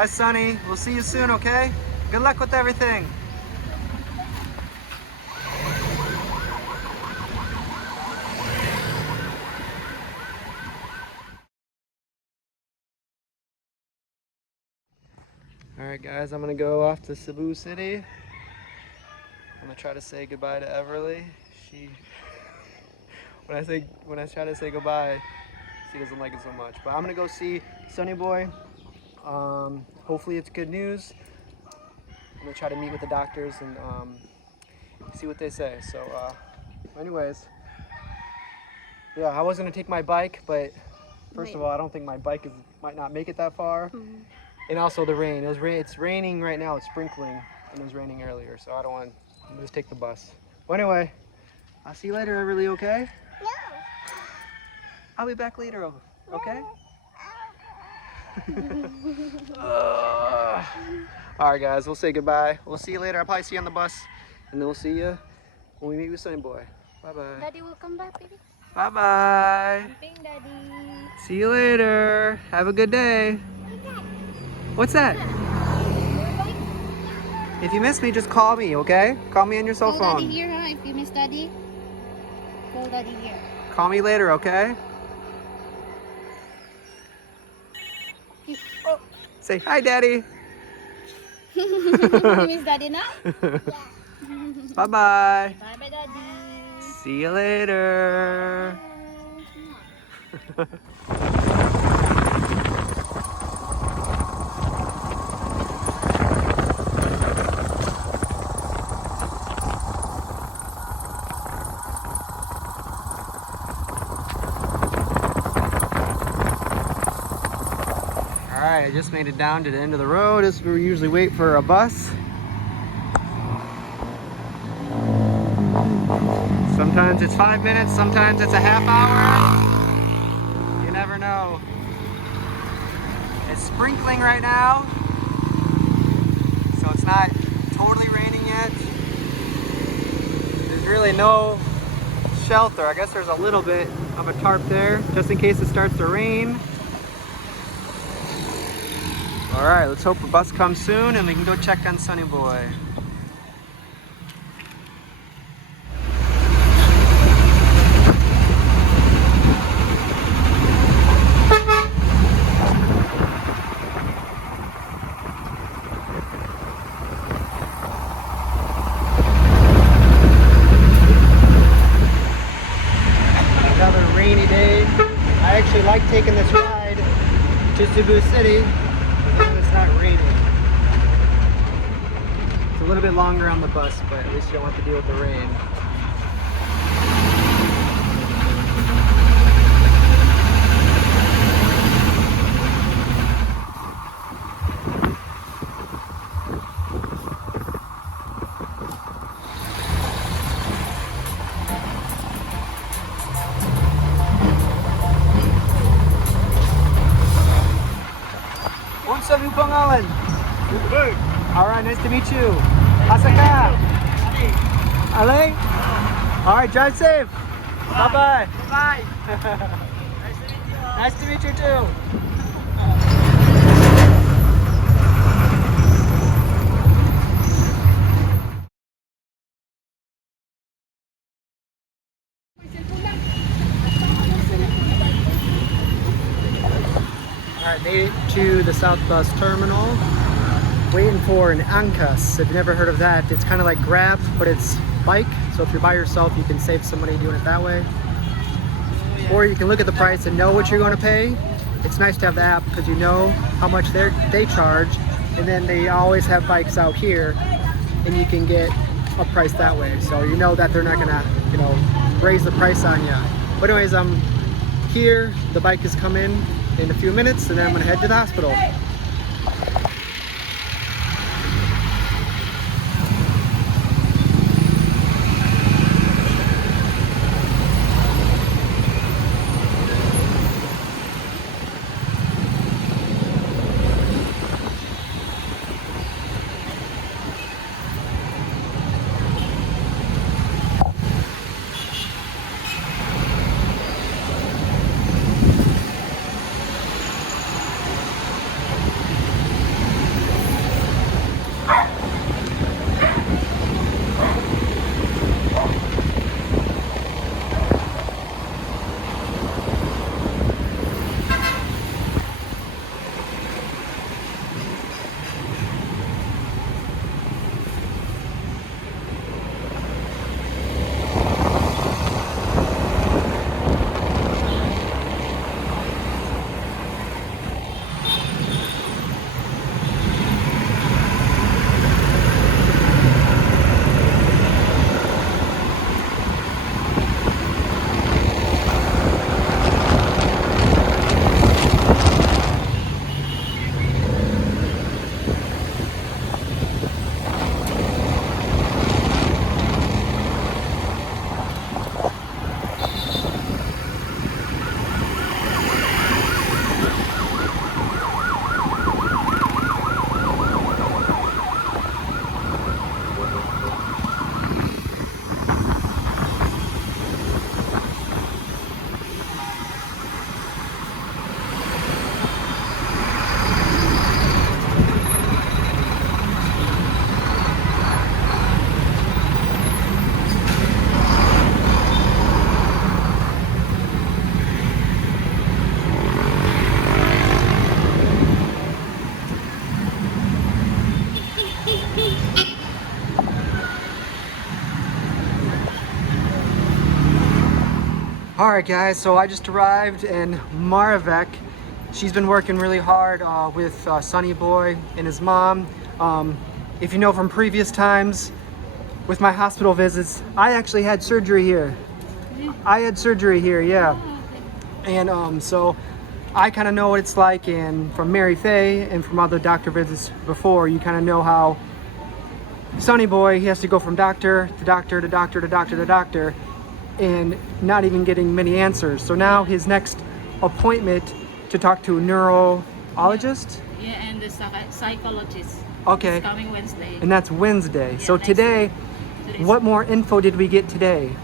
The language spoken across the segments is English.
Hi, Sonny. We'll see you soon, okay? Good luck with everything. Alright guys, I'm gonna go off to Cebu City. I'm gonna try to say goodbye to Everly. When I try to say goodbye, she doesn't like it so much. But I'm gonna go see Sonny Boy. Hopefully it's good news. I'm gonna try to meet with the doctors and see what they say. So anyways, yeah, I was gonna take my bike, but first of all, I don't think my bike might not make it that far. And also the rain. It's raining right now. It's sprinkling, and it was raining earlier, so I don't want to just take the bus. Well, anyway, I'll see you later, Everly, okay? No. I'll be back later, okay? All right, guys, we'll say goodbye. We'll see you later. I'll probably see you on the bus, and then we'll see you when we meet with Sonny Boy. Bye-bye. Daddy will come back, baby. Bye-bye. Camping, Daddy. See you later. Have a good day. What's that? If you miss me, just call me, okay? Call me on your cell phone. Call Daddy here, huh? If you miss Daddy, call Daddy here. Call me later, okay? Oh, say hi, Daddy. You miss Daddy now? Yeah. Bye-bye. Bye-bye, Daddy. See you later. Alright, I just made it down to the end of the road. This is where we usually wait for a bus. Sometimes it's 5 minutes, sometimes it's a half hour. You never know. It's sprinkling right now, so it's not totally raining yet. There's really no shelter. I guess there's a little bit of a tarp there, just in case it starts to rain. All right, let's hope the bus comes soon and we can go check on Sonny Boy. Another rainy day. I actually like taking this ride to Cebu City. It's not raining. It's a little bit longer on the bus, but at least you don't have to deal with the rain. What's up, yung pangalan? Alright, nice to meet you. Asa ka? Ale? Alright, drive safe. Bye-bye. Bye. Nice to meet you too. Alright, made it to the South Bus Terminal. Waiting for an Angkas. If you've never heard of that, it's kind of like Grab, but it's bike. So if you're by yourself, you can save some money doing it that way. Or you can look at the price and know what you're going to pay. It's nice to have the app because you know how much they charge. And then they always have bikes out here and you can get a price that way. So you know that they're not going to, raise the price on you. But anyways, I'm here. The bike is coming in a few minutes and then I'm going to head to the hospital. All right, guys, so I just arrived in Maravec. She's been working really hard with Sonny Boy and his mom. If you know from previous times with my hospital visits, I actually had surgery here. I had surgery here, yeah. And so I kind of know what it's like, and from Mary Faye and from other doctor visits before, you kind of know how Sonny Boy, he has to go from doctor to doctor to doctor to doctor to doctor and not even getting many answers. So now his next appointment to talk to a neurologist? Yeah, and the psychologist. Okay. It's coming Wednesday. And that's Wednesday. Yeah, So next today, Today's- what more info did we get today?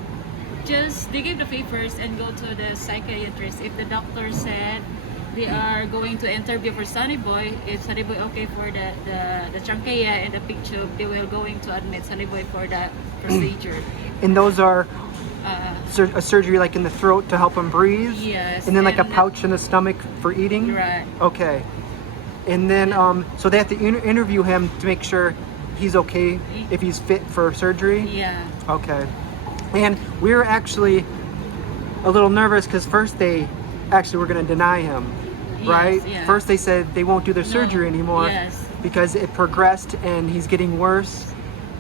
Just they give the papers and go to the psychiatrist. If the doctor said they are going to interview for Sonny Boy, if Sonny Boy okay for the trachea and the big tube, they will going to admit Sonny Boy for the procedure. And those are Uh, a surgery like in the throat to help him breathe? yes. And then like a and- pouch in the stomach for eating? Right. Okay. And then, so they have to interview him to make sure he's okay, if he's fit for surgery? Yeah. Okay. And we were actually a little nervous because first they actually were going to deny him, Yes, right? yeah. First they said they won't do the No, surgery anymore yes. because it progressed and he's getting worse.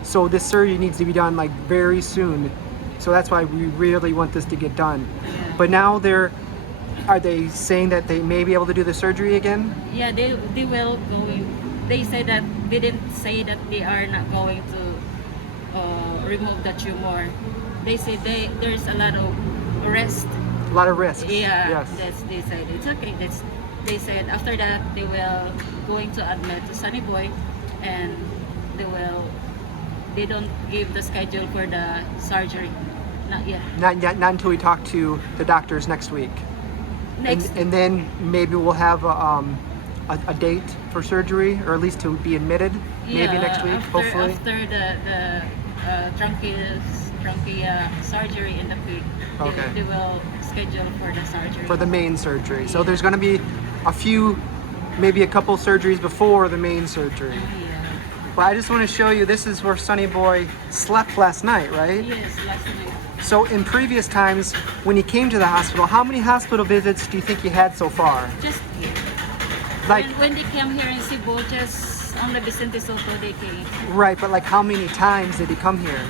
So this surgery needs to be done like very soon. So that's why we really want this to get done. Yeah. But now are they saying that they may be able to do the surgery again? Yeah, they will going. They say that they didn't say that they are not going to remove the tumor. They say there's a lot of rest. A lot of risks. Yeah, Yes. they said it's okay. They said after that they will going to admit to Sonny Boy, and they don't give the schedule for the surgery. Not yet. Not until we talk to the doctors next week. Next. And then maybe we'll have a date for surgery, or at least to be admitted. Maybe Yeah, next week, hopefully. After the trachea surgery in the pig, Okay. they will schedule for the surgery. For the main surgery. So Yeah. there's going to be maybe a couple surgeries before the main surgery. Yeah. But I just want to show you, this is where Sonny Boy slept last night, right? Yes, last night. So in previous times, when he came to the hospital, how many hospital visits do you think he had so far? Just Like, when they came here in Cebu, just on the Vicente Soto, they came right, but like how many times did he come here?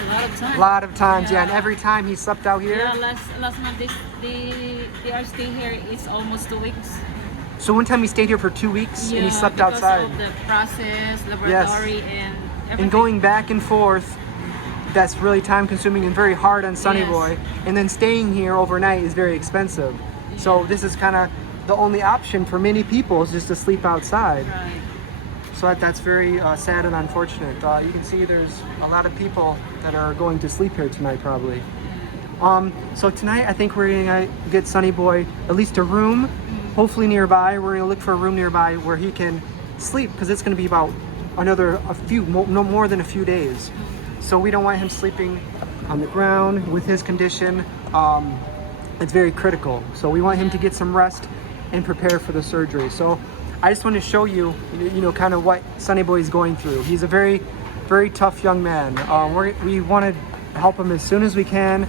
a lot of times. A lot of times, yeah. And Yeah. every time he slept out here? Yeah, last month they are staying here. It's almost 2 weeks. So one time he stayed here for 2 weeks and he slept because outside. of the process, laboratory, and everything. And going back and forth, that's really time consuming and very hard on Sonny Yes. Boy. And then staying here overnight is very expensive. So this is kind of the only option for many people, is just to sleep outside. Right. So that's very sad and unfortunate. You can see there's a lot of people that are going to sleep here tonight probably. So tonight I think we're gonna get Sonny Boy at least a room, hopefully nearby. We're gonna look for a room nearby where he can sleep, because it's gonna be about no more than a few days. So we don't want him sleeping on the ground with his condition. It's very critical. So we want him to get some rest and prepare for the surgery. So I just want to show you, kind of what Sonny Boy is going through. He's a very, very tough young man. We want to help him as soon as we can.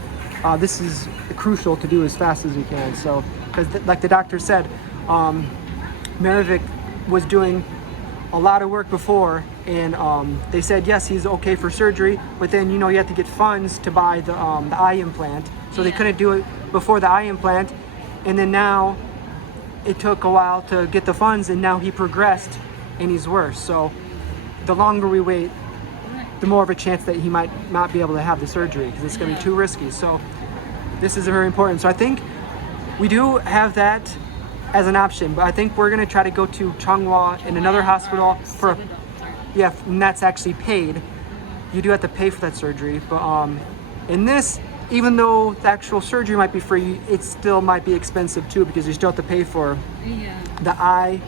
This is crucial to do as fast as we can. So, because like the doctor said, Maravik was doing a lot of work before, and they said yes, he's okay for surgery, but then you have to get funds to buy the eye implant. So they Yeah. couldn't do it before the eye implant, and then now it took a while to get the funds, and now he progressed and he's worse. So the longer we wait, the more of a chance that he might not be able to have the surgery, because it's going to be too risky. So this is very important. So I think we do have that as an option, but I think we're going to try to go to Changhua in another hospital for Cebu doctor. yeah, and that's actually paid. You do have to pay for that surgery, but in this, even though the actual surgery might be free, it still might be expensive too, because you still have to pay for Yeah. the eye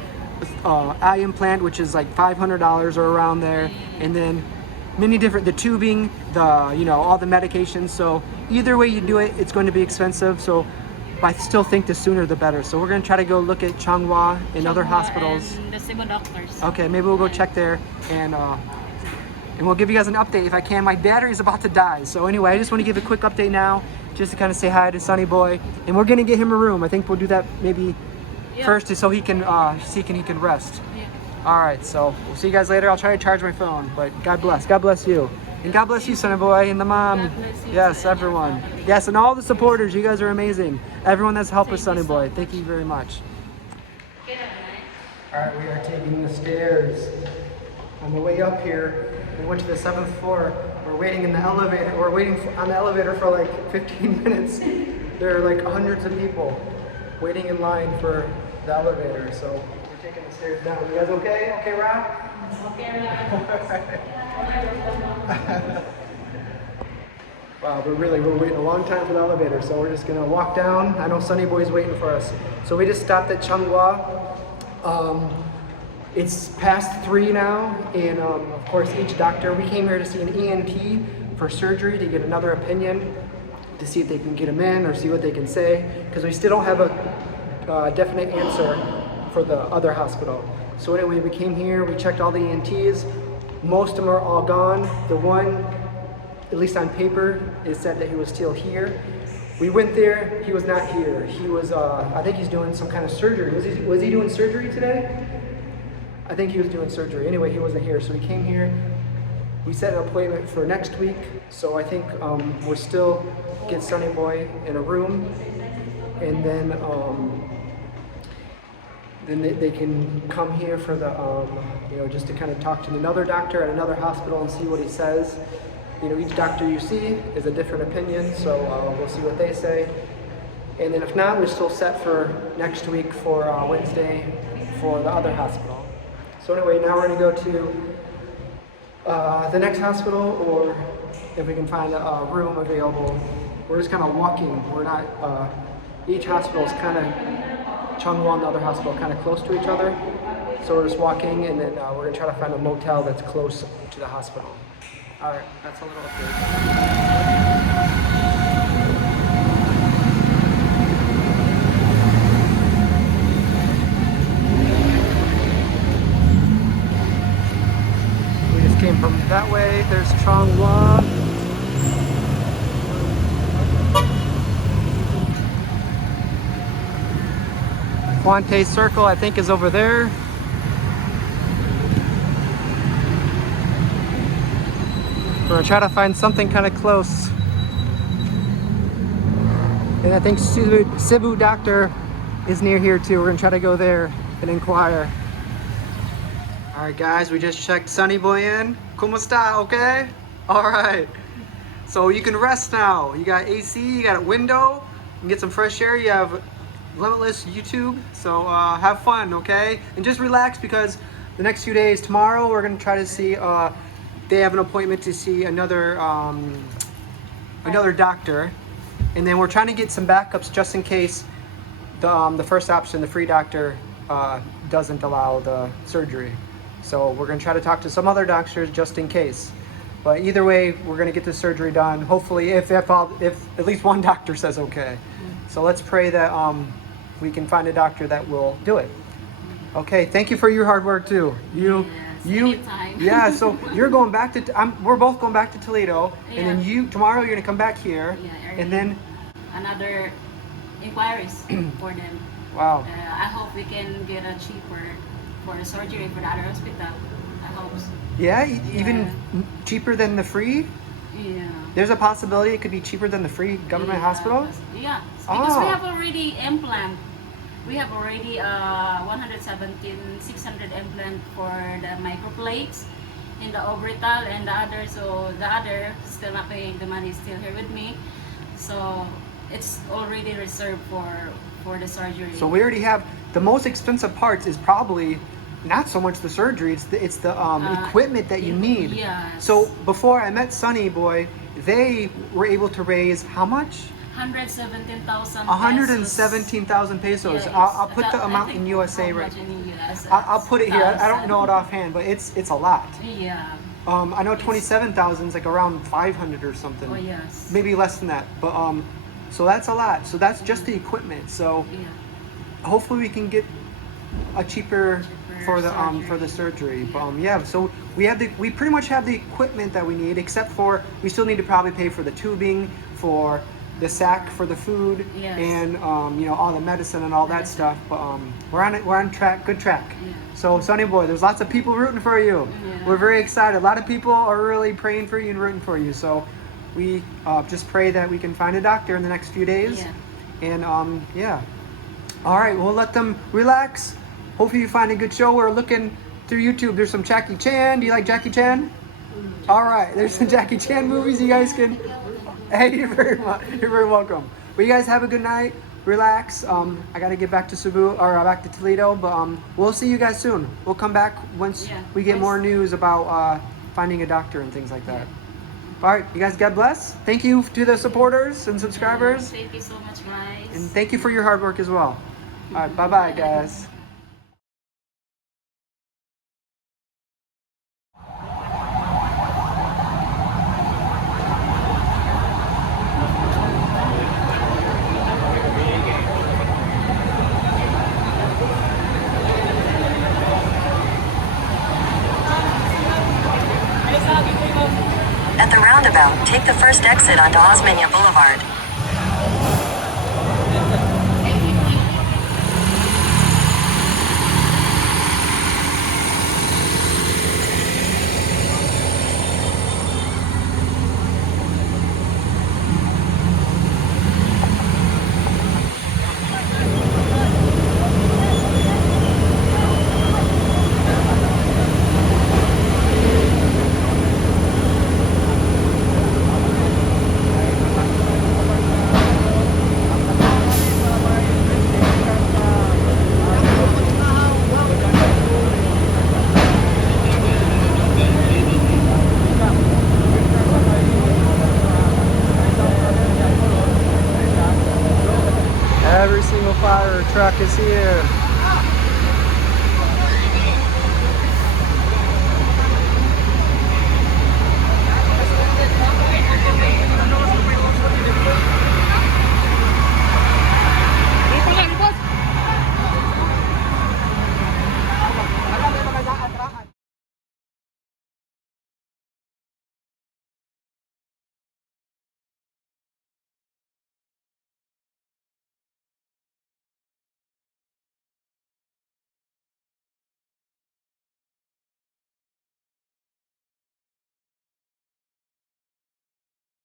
implant, which is like $500 or around there, and then the tubing, all the medications. So either way you do it, it's going to be expensive. So I still think the sooner the better. So we're going to try to go look at Changhua and other hospitals. And the Cebu doctors. Okay, maybe we'll go check there and and we'll give you guys an update if I can. My battery is about to die. So anyway, I just want to give a quick update now, just to kind of say hi to Sonny Boy. And we're gonna get him a room. I think we'll do that maybe first, so he can rest. Yeah. All right, so we'll see you guys later. I'll try to charge my phone, but God bless you. And God bless you, Sonny Boy, and the mom. God bless you, Yes, Sonny. everyone. Yes, and all the supporters. You guys are amazing. Everyone that's helped with Thank you Sonny Boy. so Thank you very much. Good night. All right, we are taking the stairs. On the way up here, we went to the 7th floor. We're waiting in the elevator. We're waiting on the elevator for like 15 minutes. There are like hundreds of people waiting in line for the elevator. So we're taking the stairs down. You guys okay? Okay, Rob? Wow, we're waiting a long time for the elevator, so we're just gonna walk down. I know Sonny Boy's waiting for us. So we just stopped at Changhua. It's past 3 now, and of course each doctor, we came here to see an ENT for surgery to get another opinion, to see if they can get him in or see what they can say, because we still don't have a definite answer for the other hospital. So anyway, we came here, we checked all the ENTs. Most of them are all gone. The one, at least on paper, it said that he was still here. We went there, he was not here. He was, I think he's doing some kind of surgery. Was he doing surgery today? I think he was doing surgery. Anyway, he wasn't here, so we came here. We set an appointment for next week, so I think we'll still get Sonny Boy in a room, and then they can come here for the, just to kind of talk to another doctor at another hospital and see what he says. Each doctor you see is a different opinion, so we'll see what they say. And then if not, we're still set for next week for Wednesday for the other hospital. So anyway, now we're gonna go to the next hospital, or if we can find a room available. We're just kind of walking. We're not, each hospital is kind of, Changhua and the other hospital kind of close to each other. So we're just walking, and then we're gonna try to find a motel that's close to the hospital. All right, that's a little update. We just came from that way. There's Changhua. Fuente Circle, I think, is over there. We're gonna try to find something kind of close. And I think Cebu doctor is near here too. We're gonna try to go there and inquire. All right, guys, we just checked Sonny Boy in. Kumusta, okay? All right. So you can rest now. You got AC, you got a window, you can get some fresh air. You have limitless YouTube. So have fun, okay? And just relax, because the next few days, tomorrow, we're gonna try to see, they have an appointment to see another doctor, and then we're trying to get some backups just in case the first option, the free doctor, doesn't allow the surgery. So we're gonna try to talk to some other doctors just in case. But either way, we're gonna get the surgery done. Hopefully, if at least one doctor says okay. So let's pray that we can find a doctor that will do it. Okay, thank you for your hard work too. Anytime. Yeah, so you're going back to, we're both going back to Toledo, and then tomorrow you're gonna come back here, and then another inquiries for them. Wow. I hope we can get a cheaper for the surgery for the other hospital. I hope so. Yeah, even cheaper than the free? Yeah. There's a possibility it could be cheaper than the free government hospital? Yeah, because we have already implant. We have already 600 implant for the microplates in the orbital and the other. So the other still not paying, the money is still here with me. So it's already reserved for the surgery. So we already have, the most expensive parts is probably not so much the surgery, it's the equipment that you need. Yes. So before I met Sonny Boy, they were able to raise how much? 117,000 117,000 pesos. Yeah, I'll put the amount in USA right. I'll put it here. I don't know it offhand, but it's a lot. Yeah. I know 27,000 is like around 500 or something. Oh yes. Maybe less than that. But so that's a lot. So that's just the equipment. So hopefully we can get a cheaper for the surgery. But yeah, so we pretty much have the equipment that we need, except for we still need to probably pay for the tubing, for the sack for the food, Yes. and you know, all the medicine and all that stuff. But we're on track, good track. Yeah. So Sonny boy, there's lots of people rooting for you. Yeah. We're very excited. A lot of people are really praying for you and rooting for you. So we just pray that we can find a doctor in the next few days. Yeah. And yeah. All right, we'll let them relax. Hopefully you find a good show. We're looking through YouTube. There's some Jackie Chan. Do you like Jackie Chan? All right, there's some Jackie Chan movies you guys can. Hey, you're very welcome. Well, you guys have a good night. Relax. I gotta get back to Cebu or back to Toledo, but we'll see you guys soon. We'll come back once we get more news about finding a doctor and things like that. All right, you guys, God bless. Thank you to the supporters and subscribers. Thank you so much, guys. And thank you for your hard work as well. All right, bye-bye, guys. At the roundabout, take the first exit onto Osmania Boulevard. Every single fire truck is here.